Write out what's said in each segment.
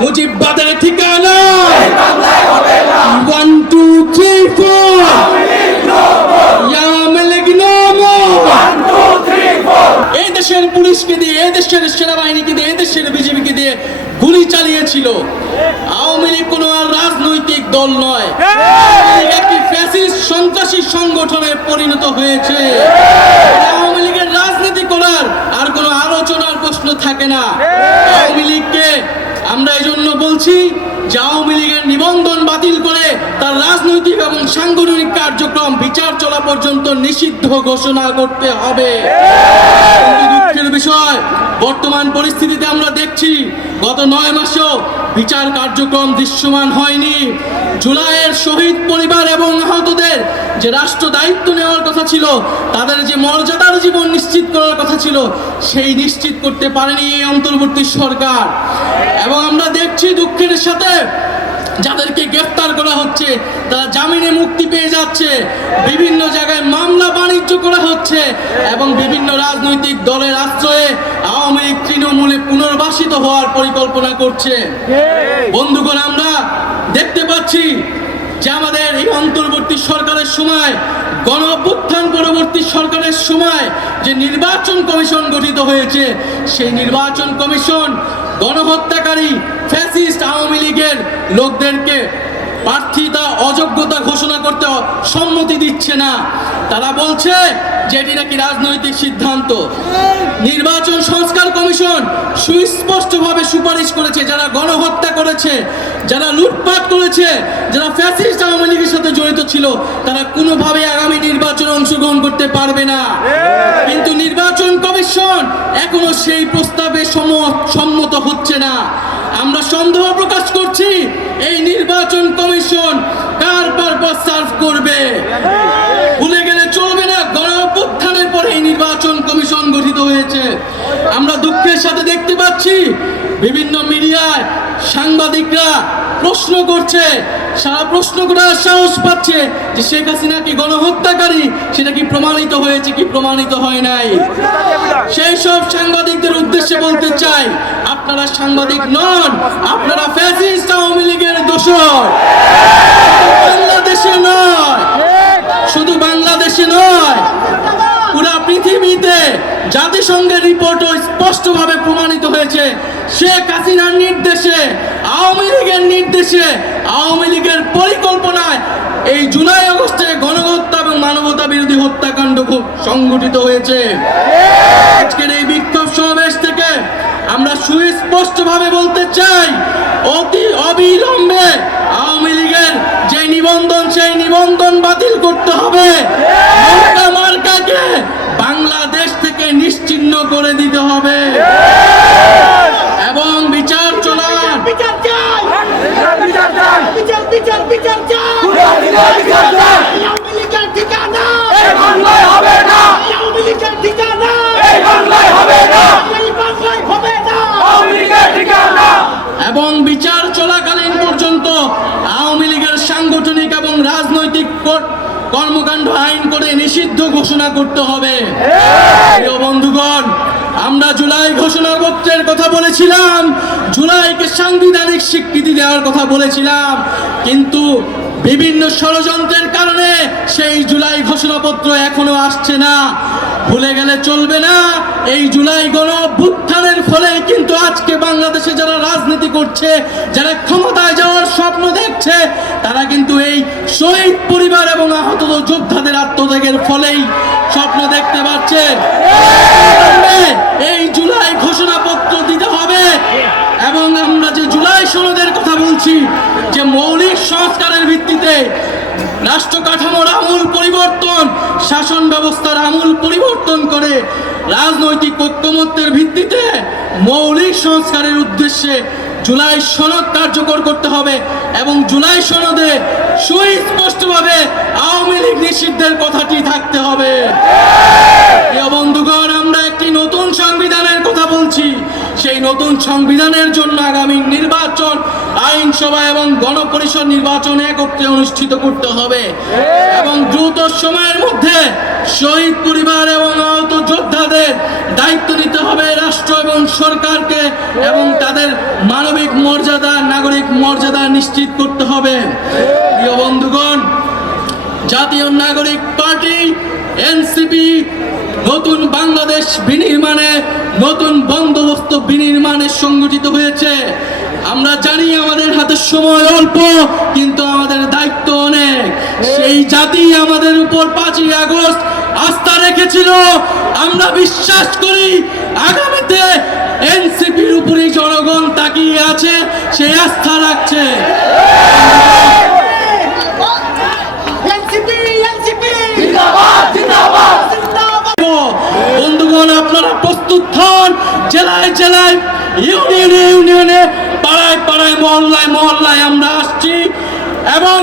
মুজিববাদের ঠিকানা। One two three four এই দেশের পুলিশকে দিয়ে, এই দেশের সেনাবাহিনীকে দিয়ে, এই দেশের বিজেপিকে দিয়ে গুলি চালিয়েছিল। আওয়ামী লীগ কোনো আর রাজনৈতিক দল নয়। একটি ফ্যাসিস্ট সন্ত্রাসী সংগঠনে পরিণত হয়েছে। আওয়ামী লীগের রাজনীতি করার আর কোনো আলোচনার প্রশ্ন থাকে না। আওয়ামী লীগকে আমরা এই জন্য বলছি যে আওয়ামী লীগের নিবন্ধন বাতিল করে তার রাজনৈতিক এবং সাংগঠনিক কার্যক্রম, বিচার চলা পর্যন্ত নিষিদ্ধ ঘোষণা করতে হবে। বিষয়, বর্তমান পরিস্থিতিতে আমরা দেখছি, গত নয় মাসেও বিচার কার্যক্রম দৃশ্যমান হয়নি। জুলাইয়ের শহীদ পরিবার এবং আহতদের যে রাষ্ট্র দায়িত্ব নেওয়ার কথা ছিল, তাদের যে মর্যাদার জীবন নিশ্চিত করার কথা ছিল, সেই নিশ্চিত করতে পারেনি এই অন্তর্বর্তী সরকার। এবং আমরা দেখছি দুঃখের সাথে যাদেরকে গ্রেফতার করা হচ্ছে, তারা জামিনে মুক্তি পেয়ে যাচ্ছে। বিভিন্ন জায়গায় মামলা বাণিজ্য করা হচ্ছে এবং বিভিন্ন রাজনৈতিক দলের আশ্রয়ে আওয়ামী লীগ তৃণমূলে পুনর্বাসিত হওয়ার পরিকল্পনা করছে। বন্ধুগণ, আমরা দেখতে পাচ্ছি যে আমাদের এই অন্তর্বর্তী সরকারের সময় গণ অভ্যুত্থান পরবর্তী সরকারের সময় যে নির্বাচন কমিশন গঠিত হয়েছে, সেই নির্বাচন কমিশন গণহত্যাকারী ফ্যাসিস্ট আওয়ামী লীগের লোকদেরকে প্রার্থিতা অযোগ্যতা ঘোষণা করতে সম্মতি দিচ্ছে না। তারা বলছে যে এটি নাকি রাজনৈতিক সিদ্ধান্ত। নির্বাচন সংস্কার কমিশন সুস্পষ্টভাবে সুপারিশ করেছে যারা গণহত্যা করেছে যারা লুটপাট করেছে যারা ফ্যাসিস্ট আওয়ামী লীগের সাথে জড়িত ছিল তারা কোনোভাবে আগামী নির্বাচনে অংশগ্রহণ করতে পারবে না। কিন্তু নির্বাচন কমিশন এখনও সেই প্রস্তাবে সম- না। আমরা সন্দেহ প্রকাশ করছি, এই নির্বাচন কমিশন কার পারপাস সার্ভ করবে? ভুলে গেলে চলবে না গণ পরে এই নির্বাচন কমিশন গঠিত হয়েছে। আমরা দুঃখের সাথে দেখতে পাচ্ছি বিভিন্ন মিডিয়ায় সাংবাদিকরা প্রশ্ন করছে, সারা প্রশ্ন করার সাহস পাচ্ছে যে শেখ হাসিনা কি গণহত্যাকারী? সেটা কি প্রমাণিত হয়েছে কি প্রমাণিত হয় নাই? সেই সব সাংবাদিকদের উদ্দেশ্যে বলতে চাই, আপনারা সাংবাদিক নন, আপনারা ফ্যাসিস্ট আওয়ামী লীগের দোষর। বাংলাদেশে নয়, শুধু বাংলাদেশে নয়, পুরা পৃথিবীতে জাতিসংঘের রিপোর্টও স্পষ্টভাবে প্রমাণিত হয়েছে। শেখ হাসিনার নির্দেশে, আওয়ামী লীগের নির্দেশে, আওয়ামী লীগের পরিকল্পনায় এই জুলাই আগস্টে গণহত্যা এবং মানবতা বিরোধী হত্যাকাণ্ড খুব সংগঠিত হয়েছে। আজকের এই বিক্ষোভ সমাবেশ থেকে আমরা সুস্পষ্টভাবে বলতে চাই, অতি অবিলম্বে আওয়ামী লীগের যে নিবন্ধন, সেই নিবন্ধন বাতিল করতে হবে নৌকা মার্কাকে বাংলাদেশ থেকে নিশ্চিহ্ন করে দিতে হবে এবং বিচার চলার বিচার চাই বিচার চাই বিচার বিচার বিচার চাই বিচার চাই আওয়ামী লীগের ঠিকানা এই বাংলায় হবে না আওয়ামী লীগের ঠিকানা এই বাংলায় হবে না এই বাংলায় হবে না আওয়ামী লীগের ঠিকানা এবং বিচার চলাকালীন পর্যন্ত আওয়ামী লীগের সাংগঠনিক এবং রাজনৈতিক কর্মকাণ্ড আইন করে নিষিদ্ধ ঘোষণা করতে হবে। প্রিয় বন্ধুগণ, আমরা জুলাই ঘোষণা ঘোষণাপত্রের কথা বলেছিলাম, জুলাইকে সাংবিধানিক স্বীকৃতি দেওয়ার কথা বলেছিলাম, কিন্তু বিভিন্ন ষড়যন্ত্রের কারণে সেই জুলাই ঘোষণাপত্র এখনও আসছে না। ভুলে গেলে চলবে না। এই জুলাই গণ অভ্যুত্থানের ফলে কিন্তু আজকে বাংলাদেশে যারা রাজনীতি করছে, যারা ক্ষমতায় যাওয়ার স্বপ্ন দেখছে, তারা কিন্তু এই শহীদ পরিবার এবং আহত যোদ্ধাদের আত্মত্যাগের ফলেই স্বপ্ন দেখতে পাচ্ছে। এই জুলাই ঘোষণাপত্র দিতে হবে। এবং আমরা যে জুলাই সনদের কথা বলছি, যে মৌলিক সংস্কারের ভিত্তিতে রাষ্ট্র কাঠামোর আমূল পরিবর্তন, শাসন ব্যবস্থার আমূল পরিবর্তন করে রাজনৈতিক ঐক্যমত্যের ভিত্তিতে মৌলিক সংস্কারের উদ্দেশ্যে জুলাই সনদ কার্যকর করতে হবে এবং জুলাই সনদে সুস্পষ্টভাবে আওয়ামী লীগ নিষিদ্ধের কথাটি থাকতে হবে। বন্ধুগণ, আমরা একটি নতুন সংবিধানের কথা বলছি। সেই নতুন সংবিধানের জন্য আগামী নির্বাচন, আইনসভা এবং গণপরিষদ নির্বাচন একত্রে অনুষ্ঠিত করতে হবে। এবং দ্রুত সময়ের মধ্যে শহীদ পরিবার এবং আহত যোদ্ধাদের দায়িত্ব নিতে হবে রাষ্ট্র এবং সরকারকে এবং তাদের মানবিক মর্যাদা, নাগরিক মর্যাদা নিশ্চিত করতে হবে। প্রিয় বন্ধুগণ জাতীয় নাগরিক পার্টি, এনসিপি, নতুন বাংলাদেশ বিনির্মাণে, নতুন বন্দোবস্ত বিনির্মাণে সংগঠিত হয়েছে। আমরা জানি আমাদের হাতে সময় অল্প, কিন্তু আমাদের দায়িত্ব অনেক। সেই জাতি আমাদের উপর পাঁচই আগস্ট আস্থা রেখেছিল। আমরা বিশ্বাস করি, আগামীতে এনসিপির উপরে জনগণ তাকিয়ে আছে, সেই আস্থা রাখছে এনসিপি এনসিপি জিন্দাবাদ জিন্দাবাদ জিন্দাবাদ বন্ধুগণ আপনারা প্রস্তুত হন জেলায় জেলায়, ইউনিয়নে ইউনিয়নে, পাড়ায় পাড়ায়, মহল্লায় মহল্লায় আমরা আসছি এবং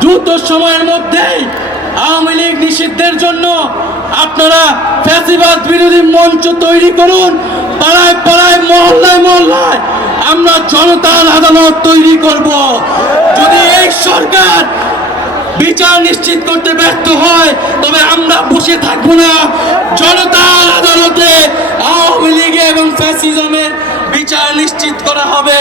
দ্রুত সময়ের মধ্যেই আওয়ামী লীগ নিষিদ্ধের জন্য আপনারা ফ্যাসিবাদ বিরোধী মঞ্চ তৈরি করুন। পাড়ায় পাড়ায়, মহল্লায় মহল্লায় আমরা জনতার আদালত তৈরি করব। যদি এই সরকার বিচার নিশ্চিত করতে ব্যর্থ হয়, তবে আমরা বসে থাকব না। জনতার আদালতে আওয়ামী লীগ এবং ফ্যাসিজমের বিচার নিশ্চিত করা হবে।